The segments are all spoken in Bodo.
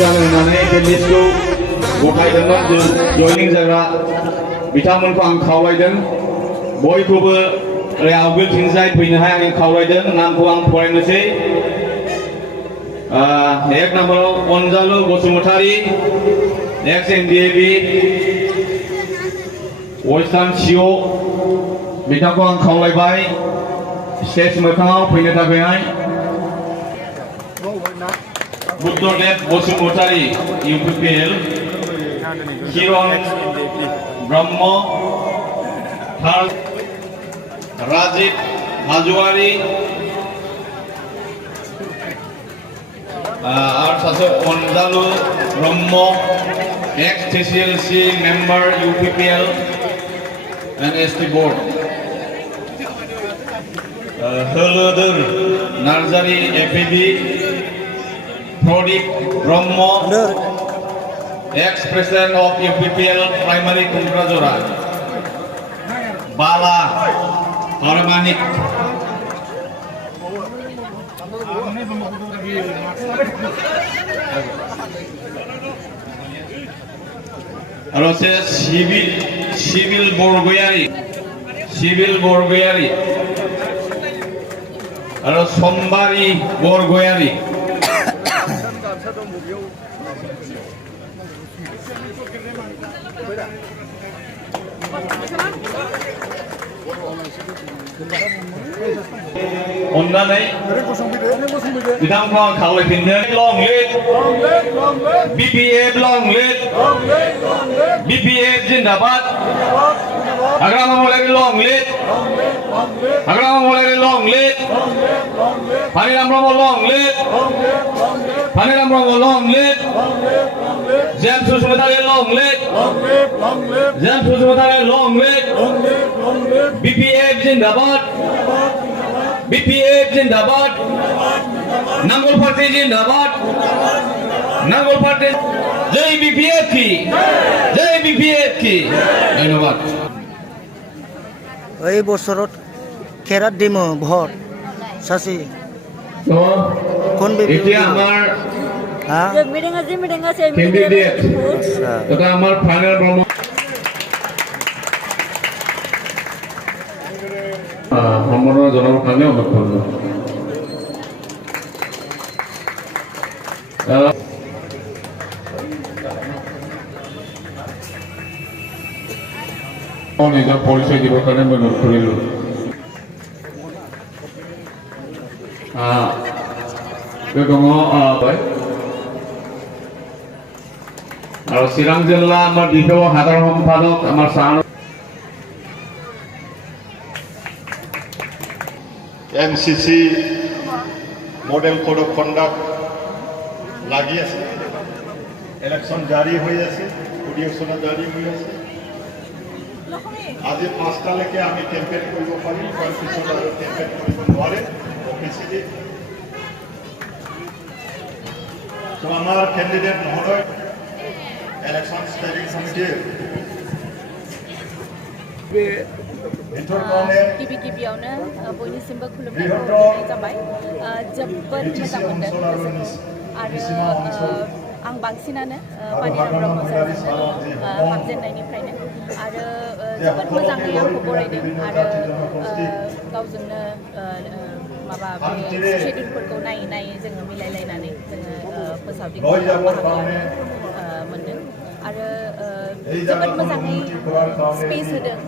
जानो होननानै बे लिस्टखौ गथायदोंमोन जयनिं जाग्रा बिथांमोनखौ आं खावलायदों बयखौबो ओरै आवगोलथिंजाय फैनोहाय आं खावलायदों नामखौ आं फरायनोसै एक नाम्बाराव अनजालु बसुमतारी एक्स एनडिएबि वेस्टार्न सिअ बिथांखौ आं खावलायबाय स्टेज मोखाङाव फैनो थाखायहाय बुद्धदेब बसुमतारी इउपिपिएल किरण ब्रह्म राजीव हाजवारी और सासे Anjalu Brahma ex TCLC member UPPL and ST board Halodhar Narzary APB Pradip Brahma ex president of UPPL primary कुंक्राजरा बाला हरमानिक और सिविल बरगयारी और सोमबारी बरगयारी अन्नानै बिथांखौ आं खावलायफिनदों लं लिड बीपीएफ लं लिड बीपीएफ जिंदाबाद हाग्रामा मलारि लं लिड हाग्रामा मलारि लं लिड पानिराम ब्रह्म लं लिड पानिराम ब्रह्म लं लिड जेम्स बसुमतारी लं लिड जेम्स बसुमतारी लं लिड बीपीएफ जिंदाबाद बीपीएफ जिंदाबाद नांगल पार्टी जिंदाबाद नांगल पार्टी जय बीपीएफ की धन्यवाद এই বছৰত খেৰাত দিম ভোট সাসি কোন এতিয়া আমাৰ মিটিং আছে ক্যান্ডিডেট এটা আমাৰ ফাইনাল ব্ৰহ্ম সম্মাননা জনাবৰ কাৰণে অনুৰোধ কৰিলোঁ নিজৰ পৰিচয় দিবৰ কাৰণে মই অনুৰোধ কৰিলোঁ দङ আৰু চিৰাং জিলা আমাৰ দ্বিতীয় সাধাৰণ সম্পাদক আমাৰ চাহ MCC model code of conduct লাগি আছে ইলেকশন জারি হয়ে আছে অডিয়েশন জারি হয়ে আছে আজি 5টা লৈকে আমি কেম্পেইন কৰিব পাৰিম কনফিউজন আৰু কেম্পেইন কৰিব নোৱাৰে অফিচিয়েলি তো আমাৰ ক্যান্ডিডেট মহোদয় ইলেকশন স্টেডিং কমিটি गिबियावनो बयनिसिमबो खुलुमनायखौ होनाय जाबाय जोबोद मोजां मोनदों आरो आं बांसिनानो पानिराम ब्रह्म सारजोंनो हाबजेननायनिफ्रायनो आरो जोबोद मोजाङै आंखौ बरायदों आरो गावजोंनो माबा बे शेड्युलफोरखौ नायै जोङो मिलायलायनानै जोङो फोसावदिंनायाव बाहागो लानो मोनदों आरो जोबोद मोजाङै स्पेस होदों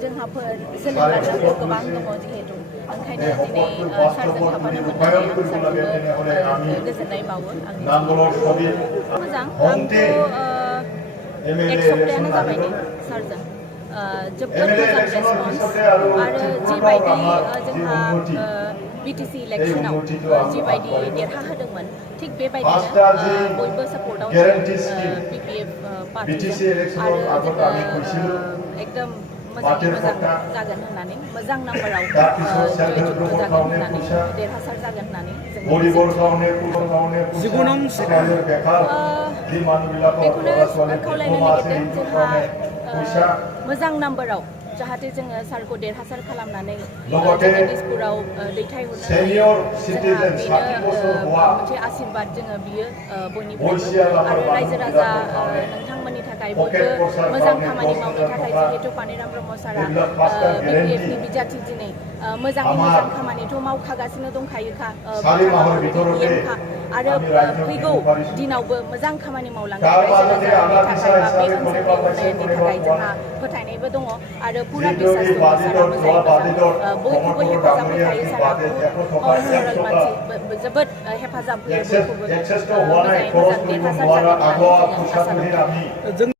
जोंहाफोर जोनोम लानांगौ गोबां दङ जिहेतु ओंखायनो दिनै सारजों थाफानो मोननानै आं सारखौबो गोजोननाय बावो आंनि मोजां आंथ' एक सप्तायानो जाबाय नै सारजों जोबोद मोजां रेसपन्स आरो जिबायदि जोंहा BTC इलेक्शनाव जिबायदि देरहाहोदोंमोन थिग बेबायदिनो बयबो सापर्टआव BPF पार्टी आरो जोङो एकदम मोजाङै मोजां जागोन होननानै मोजां नाम्बाराव जयजुक्त जागोन होननानै देरहासार जागोन होननानै जों बेखौनो खावलायनो नागिरदों जोंहा मोजां नाम्बाराव जाहाथे जोङो सारखौ देरहासार खालामनानै লগতে जोङो दिसपुराव दैथायहरनो senior हायो citizen जोंहा 60 बोसोर बेनो हौवा मोनसे आशीर्बाद जोङो बियो बयनिफ्रायबो बयसिया आरो लामा रायजो राजा लामा नोंथांमोननि थाखाय पकेट बयबो खरसा मोजां खालामनाय खामानि मावनो थाखाय खरसा जिहेतु पानिराम ब्रह्म सारा बिप्लब पासका बिपिएफनि guarantee बिजाथि दिनै मोजाङै आमार मोजां खामानिथ' मावखागासिनो दंखायोखा सारि माहर भितरते बिपिएफखा आरो आंनि रायजो फैगौ बिफारिश दिनावबो मोजां खामानि मावलांगोन गार रायजो बाजों राजानि आबाद थाखाय बा बे हिसाबै ओनसोलनि खरिबा पाइसे उन्नयननि खरिबा थाखाय जोंहा पाइसे फोथायनायबो दङ आरो पुरा जिदु बिसास दङ बादिदर सारा मोजाङै जवा मोजां बादिदर बयखौबो कमल हेफाजाब दांगुरिया होखायो की सारा बादे देखो तो बहुत कायम सरल सोता मानसि जोबोद हेफाजाब होयो एक्सेस बयखौबो एक्सेस तो हुआ ना मोजाङै क्रॉस मोजां करिबो देरहासार मुआरा जागोन आगवा होननानै जोङो फुसा आसा तुहिर दं आमी